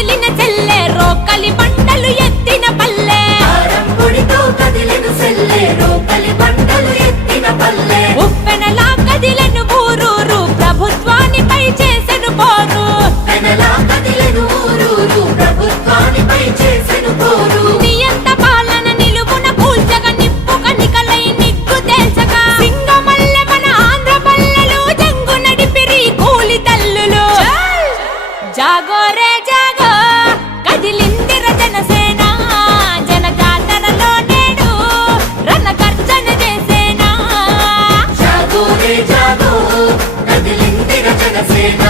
కదిలిన చెల్లె రోకలి బండలు ఎత్తిన పల్లె కారంపొడితో కదిలిన చెల్లె రోకలి బండలు ఎత్తిన పల్లె ఉప్పెనలా కదిలెను ఊరూరు ప్రభుత్వానిపై చేసెను పోరు పెనలా కదిలెను ఊరూరు ప్రభుత్వానిపై చేసెను పోరు నియంత పాలన నిలువున కూల్చగ నిప్పు కనికలై నిగ్గు తేల్చగా సింగమల్లె మన ఆంధ్ర పల్లెలు జంగు నడిపిరి కూలి తల్లులు జాగో రే జాగో కదిలిందిర జనసేన జన జాతరలో నేడు రణగర్జన చేసేనా జాగో రే జాగో కదిలిందిర జనసేన